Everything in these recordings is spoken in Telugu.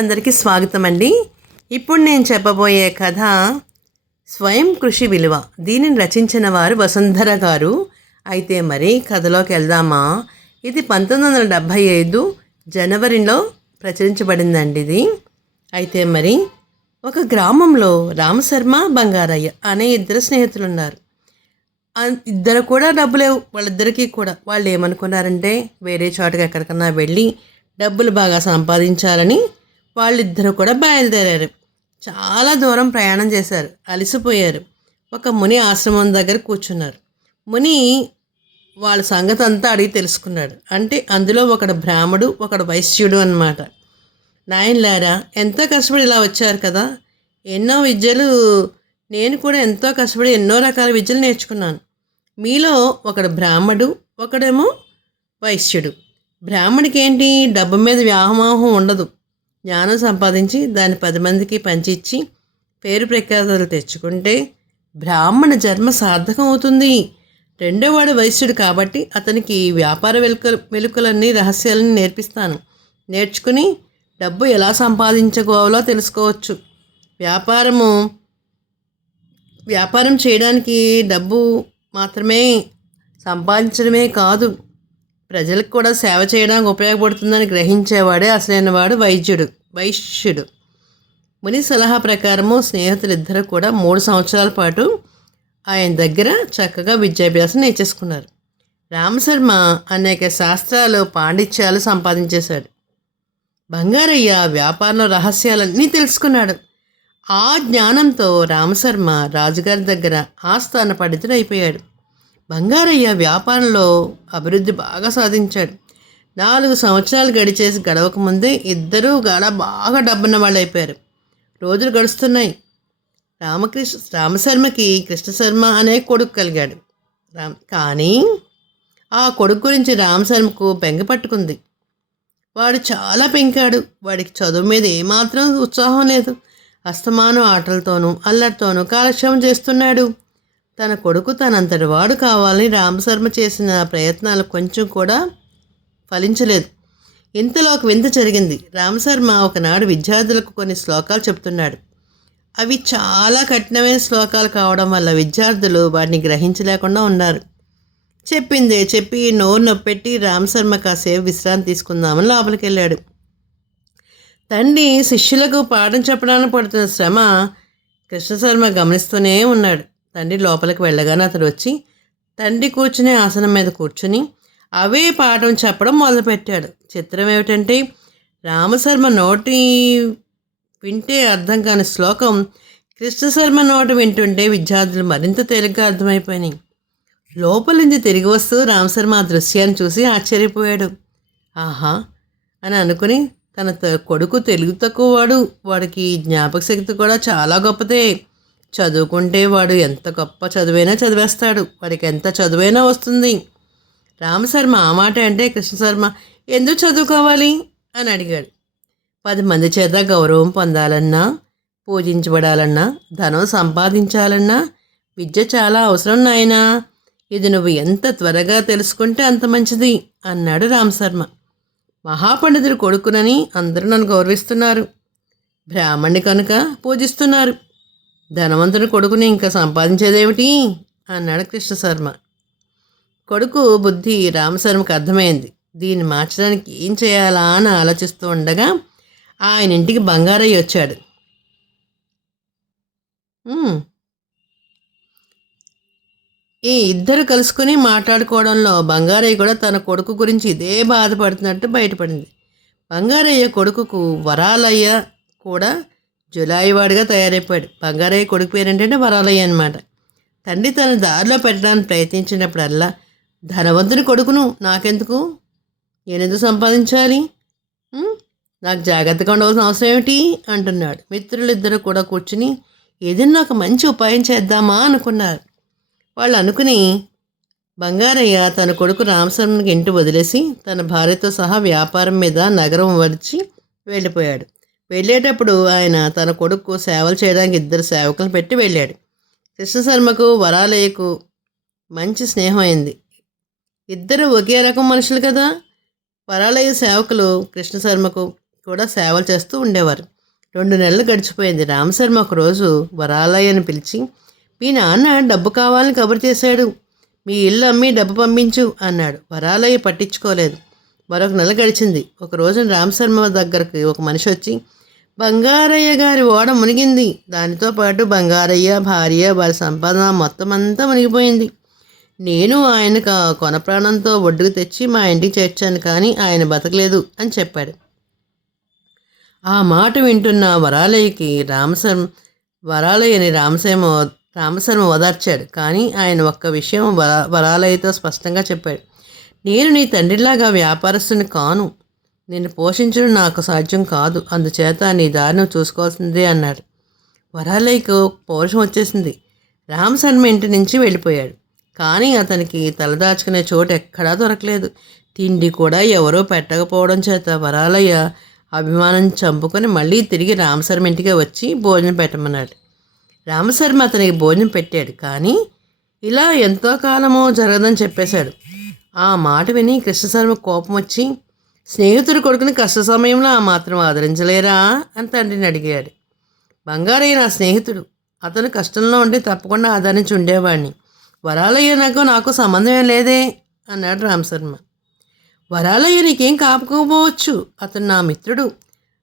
అందరికీ స్వాగతం అండి ఇప్పుడు నేను చెప్పబోయే కథ స్వయం కృషి విలువ. దీనిని రచించిన వారు వసుంధర గారు. అయితే మరి కథలోకి వెళ్దామా? ఇది పంతొమ్మిది వందల డెబ్భై ఐదు జనవరిలో ప్రచురించబడిందండి ఇది. అయితే మరి ఒక గ్రామంలో రామశర్మ బంగారయ్య అనే ఇద్దరు స్నేహితులు ఉన్నారు ఇద్దరు కూడా డబ్బు లేవు వాళ్ళిద్దరికీ కూడా. వాళ్ళు ఏమనుకున్నారంటే వేరే చోటకి ఎక్కడికన్నా వెళ్ళి డబ్బులు బాగా సంపాదించాలని వాళ్ళిద్దరూ కూడా బయలుదేరారు. చాలా దూరం ప్రయాణం చేశారు. అలసిపోయారు. ఒక ముని ఆశ్రమం దగ్గర కూర్చున్నారు. ముని వాళ్ళ సంగతి అంతా అడిగి తెలుసుకున్నాడు. అంటే అందులో ఒకడు బ్రాహ్మడు ఒకడు వైశ్యుడు అన్నమాట. నాయనలారా ఎంతో కష్టపడి ఇలా వచ్చారు కదా. ఎన్నో విద్యలు నేను కూడా ఎంతో కష్టపడి ఎన్నో రకాల విద్యలు నేర్చుకున్నాను. మీలో ఒకడు బ్రాహ్మడు ఒకడేమో వైశ్యుడు. బ్రాహ్మడికి ఏంటి డబ్బు మీద వ్యామోహం ఉండదు. జ్ఞానం సంపాదించి దాన్ని పది మందికి పంచిచ్చి పేరు ప్రఖ్యాతలు తెచ్చుకుంటే బ్రాహ్మణ జన్మ సార్థకం అవుతుంది. రెండోవాడు వైశ్యుడు కాబట్టి అతనికి వ్యాపార వెలుక వెలుకలన్నీ రహస్యాలని నేర్పిస్తాను. నేర్చుకుని డబ్బు ఎలా సంపాదించుకోవాలో తెలుసుకోవచ్చు. వ్యాపారము వ్యాపారం చేయడానికి డబ్బు మాత్రమే సంపాదించడమే కాదు. ప్రజలకు కూడా సేవ చేయడానికి ఉపయోగపడుతుందని గ్రహించేవాడే అసలైన వాడు వైద్యుడు వైశ్యుడు. ముని సలహా ప్రకారము స్నేహితులిద్దరూ కూడా మూడు సంవత్సరాల పాటు ఆయన దగ్గర చక్కగా విద్యాభ్యాసం నేర్చేసుకున్నారు. రామశర్మ అనేక శాస్త్రాలు పాండిత్యాలు సంపాదించేశాడు. బంగారయ్య వ్యాపారంలో రహస్యాలన్నీ తెలుసుకున్నాడు. ఆ జ్ఞానంతో రామశర్మ రాజుగారి దగ్గర ఆస్థాన పండితుడు అయిపోయాడు. బంగారయ్య వ్యాపారంలో అభివృద్ధి బాగా సాధించాడు. నాలుగు సంవత్సరాలు గడిచేసి గడవక ముందే ఇద్దరూ గాడ బాగా డబ్బున్న వాళ్ళు అయిపోయారు రోజులు గడుస్తున్నాయి. రామకృష్ణ రామశర్మకి కృష్ణశర్మ అనే కొడుకు కలిగాడు. రామ్ కానీ ఆ కొడుకు గురించి రామశర్మకు బెంగ పట్టుకుంది. వాడు చాలా పెంకాడు. వాడికి చదువు మీద ఏమాత్రం ఉత్సాహం లేదు. అస్తమానం ఆటలతోనూ అల్లరితోనూ కాలక్షేమం చేస్తున్నాడు. తన కొడుకు తనంతటి వాడు కావాలని రామశర్మ చేసిన ప్రయత్నాలు కొంచెం కూడా ఫలించలేదు. ఇంతలో ఒక వింత జరిగింది. రామశర్మ ఒకనాడు విద్యార్థులకు కొన్ని శ్లోకాలు చెప్తున్నాడు. అవి చాలా కఠినమైన శ్లోకాలు కావడం వల్ల విద్యార్థులు వాటిని గ్రహించలేకుండా ఉన్నారు. చెప్పిందే చెప్పి నోరు నొప్పెట్టి రామశర్మ కాసేపు విశ్రాంతి తీసుకుందామని లోపలికి వెళ్ళాడు తండ్రి శిష్యులకు పాఠం చెప్పడానికి పడుతున్న శ్రమ కృష్ణశర్మ గమనిస్తూనే ఉన్నాడు. తండ్రి లోపలికి వెళ్ళగానే అతడు వచ్చి తండ్రి కూర్చునే ఆసనం మీద కూర్చుని అవే పాఠం చెప్పడం మొదలుపెట్టాడు. చిత్రం ఏమిటంటే రామశర్మ నోటి వింటే అర్థం కాని శ్లోకం కృష్ణశర్మ నోట వింటుంటే విద్యార్థులు మరింత తేలిగ్గా అర్థమైపోయినాయి. లోపల నుంచి తిరిగి వస్తూ రామశర్మ ఆ దృశ్యాన్ని చూసి ఆశ్చర్యపోయాడు. ఆహా! అని అనుకుని తన త- కొడుకు తెలుగు తక్కువ వాడు వాడికి జ్ఞాపక శక్తి కూడా చాలా గొప్పదే. చదువుకుంటే వాడు ఎంత గొప్ప చదువైనా చదివేస్తాడు. వాడికి ఎంత చదువైనా వస్తుంది. రామశర్మ ఆ మాట అంటే కృష్ణశర్మ ఎందుకు చదువుకోవాలి? అని అడిగాడు. పది మంది చేత గౌరవం పొందాలన్నా పూజించబడాలన్నా ధనం సంపాదించాలన్నా విద్య చాలా అవసరం నాయనా. ఇది నువ్వు ఎంత త్వరగా తెలుసుకుంటే అంత మంచిది అన్నాడు రామశర్మ మహాపండితుడు కొడుకునని అందరూ నన్ను గౌరవిస్తున్నారు. బ్రాహ్మణి కనుక పూజిస్తున్నారు. ధనవంతుని కొడుకుని ఇంకా సంపాదించేదేమిటి? అన్నాడు కృష్ణశర్మ కొడుకు బుద్ధి రామశర్మకు అర్థమైంది. దీన్ని మార్చడానికి ఏం చేయాలా అని ఆలోచిస్తూ ఉండగా ఆయన ఇంటికి బంగారయ్య వచ్చాడు. ఈ ఇద్దరు కలుసుకుని మాట్లాడుకోవడంలో బంగారయ్య కూడా తన కొడుకు గురించి ఇదే బాధపడుతున్నట్టు బయటపడింది. బంగారయ్య కొడుకుకు వరాలయ్య కూడా జులాయివాడిగా తయారైపోయాడు. బంగారయ్య కొడుకు పేరేంటంటే వరాలయ్య అనమాట తండ్రి తన దారిలో పెట్టడానికి ప్రయత్నించినప్పుడల్లా ధనవంతుని కొడుకును నాకెందుకు? నేనెందుకు సంపాదించాలి? నాకు జాగ్రత్తగా ఉండవలసిన అవసరం ఏమిటి? అంటున్నాడు. మిత్రులిద్దరూ కూడా కూర్చుని ఏదైనా ఒక మంచి ఉపాయం చేద్దామా అనుకున్నారు. వాళ్ళు అనుకుని బంగారయ్య తన కొడుకు రామశర్మకి ఇంటి వదిలేసి తన భార్యతో సహా వ్యాపారం మీద నగరం వరిచి వెళ్ళిపోయాడు. వెళ్ళేటప్పుడు ఆయన తన కొడుకు సేవలు చేయడానికి ఇద్దరు సేవకులను పెట్టి వెళ్ళాడు. కృష్ణశర్మకు వరాలయ్యకు మంచి స్నేహం అయింది. ఇద్దరు ఒకే రకం మనుషులు కదా? వరాలయ్య సేవకులు కృష్ణశర్మకు కూడా సేవలు చేస్తూ ఉండేవారు. రెండు నెలలు గడిచిపోయింది. రామశర్మ ఒకరోజు వరాలయ్యను పిలిచి మీ నాన్న డబ్బు కావాలని కబురు చేశాడు. మీ ఇల్లు అమ్మి డబ్బు పంపించు అన్నాడు. వరాలయ్య పట్టించుకోలేదు. మరొక నెల గడిచింది. ఒక రోజున రామశర్మ దగ్గరకు ఒక మనిషి వచ్చి బంగారయ్య గారి ఓడ మునిగింది. దానితో పాటు బంగారయ్య భార్య వారి సంపాదన మొత్తం అంతా మునిగిపోయింది. నేను ఆయన కొన ప్రాణంతో ఒడ్డుకు తెచ్చి మా ఇంటికి చేర్చాను కానీ ఆయన బతకలేదు అని చెప్పాడు. ఆ మాట వింటున్న వరాలయ్యకి రామశర్మ వరాలయ్యని రామశర్మ రామశర్మ ఓదార్చాడు. కానీ ఆయన ఒక్క విషయం వరా వరాలయ్యతో స్పష్టంగా చెప్పాడు. నేను నీ తండ్రిలాగా వ్యాపారస్తుని కాను. నిన్ను పోషించడం నాకు సాధ్యం కాదు. అందుచేత నీ దారిని చూసుకోవాల్సిందే అన్నాడు. వరాలయ్యకు పౌరుషం వచ్చేసింది. రామశర్మ ఇంటి నుంచి వెళ్ళిపోయాడు. కానీ అతనికి తలదాచుకునే చోటు ఎక్కడా దొరకలేదు. తిండి కూడా ఎవరో పెట్టకపోవడం చేత వరాలయ్య అభిమానం చంపుకొని మళ్ళీ తిరిగి రామశర్మ ఇంటికి వచ్చి భోజనం పెట్టమన్నాడు. రామశర్మ అతనికి భోజనం పెట్టాడు. కానీ ఇలా ఎంతో కాలమో జరగదని చెప్పేశాడు. ఆ మాట విని కృష్ణశర్మ కోపం వచ్చి స్నేహితుడి కొడుకుని కష్ట సమయంలో ఆ మాత్రం ఆదరించలేరా అని తండ్రిని అడిగాడు. బంగారయ్య నా స్నేహితుడు అతను కష్టంలో ఉంటే తప్పకుండా ఆదరించి ఉండేవాడిని వరాలయ్య నాకు నాకు సంబంధమే లేదే అన్నాడు రామశర్మ వరాలయ్య నీకేం కాపుకోపోవచ్చు అతను నా మిత్రుడు.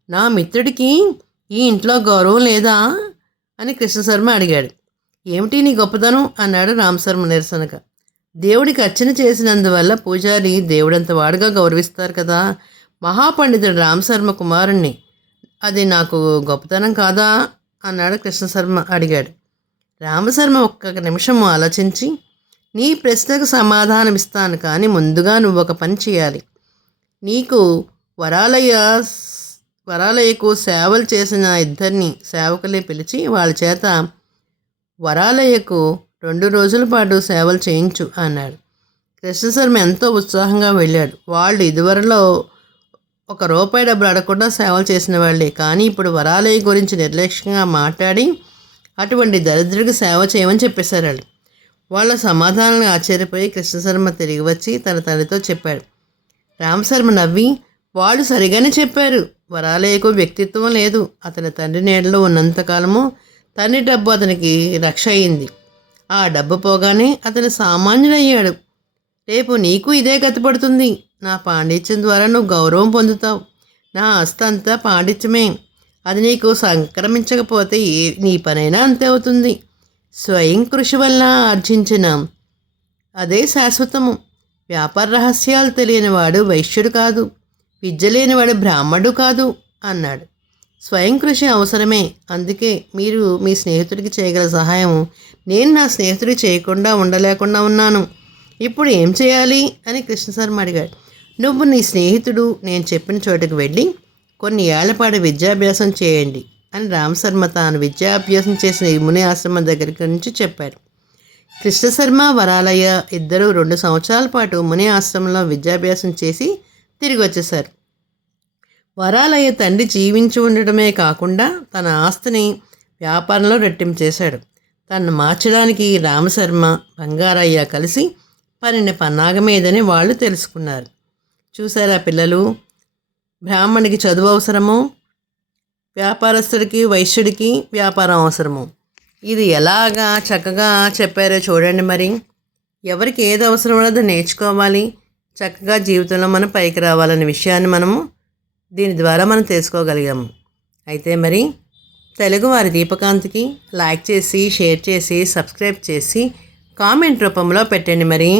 నా మిత్రుడికి ఈ ఇంట్లో గౌరవం లేదా అని కృష్ణశర్మ అడిగాడు. ఏమిటి నీ గొప్పతనం? అన్నాడు రామశర్మ నిరసనగా. దేవుడికి అర్చన చేసినందువల్ల పూజారి దేవుడంత వాడుగా గౌరవిస్తారు కదా. మహాపండితుడు రామశర్మ కుమారుణ్ణి. అది నాకు గొప్పతనం కాదా? అన్నాడు కృష్ణశర్మ అడిగాడు. రామశర్మ ఒక్క నిమిషం ఆలోచించి నీ ప్రశ్నకు సమాధానమిస్తాను కానీ ముందుగా నువ్వు ఒక పని చేయాలి. నీకు వరాలయ్య వరాలయ్యకు సేవలు చేసిన ఇద్దరిని సేవకులే పిలిచి వాళ్ళ చేత వరాలయ్యకు రెండు రోజుల పాటు సేవలు చేయించు అన్నాడు. కృష్ణశర్మ ఎంతో ఉత్సాహంగా వెళ్ళాడు. వాళ్ళు ఇదివరలో ఒక రూపాయి డబ్బులు అడగకుండా సేవలు చేసిన వాళ్ళే. కానీ ఇప్పుడు వరాలయ గురించి నిర్లక్ష్యంగా మాట్లాడి అటువంటి దరిద్రుడికి సేవ చేయమని చెప్పేశారు వాళ్ళు వాళ్ళ సమాధానాలను ఆశ్చర్యపోయి కృష్ణశర్మ తిరిగి వచ్చి తన తండ్రితో చెప్పాడు. రామశర్మ నవ్వి వాళ్ళు సరిగానే చెప్పారు. వరాలయకు వ్యక్తిత్వం లేదు. అతని తండ్రి నీడలో ఉన్నంతకాలము తండ్రి డబ్బు అతనికి రక్ష అయింది. ఆ డబ్బు పోగానే అతను సామాన్యుడయ్యాడు. రేపు నీకు ఇదే గతిపడుతుంది నా పాండిత్యం ద్వారా నువ్వు గౌరవం పొందుతావు. నా ఆస్తంతా అంతా పాండిత్యమే. అది నీకు సంక్రమించకపోతే ఏ నీ పనైనా అంతే అవుతుంది. స్వయం కృషి వల్ల ఆర్జించిన అదే శాశ్వతము. వ్యాపార రహస్యాలు తెలియనివాడు వైశ్యుడు కాదు. విద్య లేనివాడు బ్రాహ్మడు కాదు అన్నాడు. స్వయం కృషి అవసరమే. అందుకే మీరు మీ స్నేహితుడికి చేయగల సహాయం. నేను నా స్నేహితుడికి చేయకుండా ఉండలేకుండా ఉన్నాను. ఇప్పుడు ఏం చేయాలి? అని కృష్ణశర్మ అడిగాడు. నువ్వు నీ స్నేహితుడు నేను చెప్పిన చోటుకు వెళ్ళి కొన్ని ఏళ్ళపాటు విద్యాభ్యాసం చేయండి అని రామశర్మ తాను విద్యాభ్యాసం చేసిన ఈ ముని ఆశ్రమం దగ్గరికి నుంచి చెప్పాడు. కృష్ణశర్మ వరాలయ్య ఇద్దరూ రెండు సంవత్సరాల పాటు ముని ఆశ్రమంలో విద్యాభ్యాసం చేసి తిరిగి వచ్చేశారు. వరాలయ్య తండ్రి జీవించి ఉండడమే కాకుండా తన ఆస్తిని వ్యాపారంలో రెట్టింపు చేశాడు. తనను మార్చడానికి రామశర్మ బంగారయ్య కలిసి పనిని పన్నాగమేదని వాళ్ళు తెలుసుకున్నారు. చూసారా పిల్లలు? బ్రాహ్మణికి చదువు అవసరము? వ్యాపారస్తుడికి వైశ్యుడికి వ్యాపారం అవసరము? ఇది ఎలాగా చక్కగా చెప్పారో చూడండి మరి. ఎవరికి ఏది అవసరం ఉన్నదో నేర్చుకోవాలి. చక్కగా జీవితంలో మనం పైకి రావాలనే విషయాన్ని మనము దీని ద్వారా మనం తెలుసుకోగలిగాము అయితే మరి తెలుగు వారి దీపకాంత్కి లైక్ చేసి షేర్ చేసి సబ్స్క్రైబ్ చేసి కామెంట్ రూపంలో పెట్టండి మరి.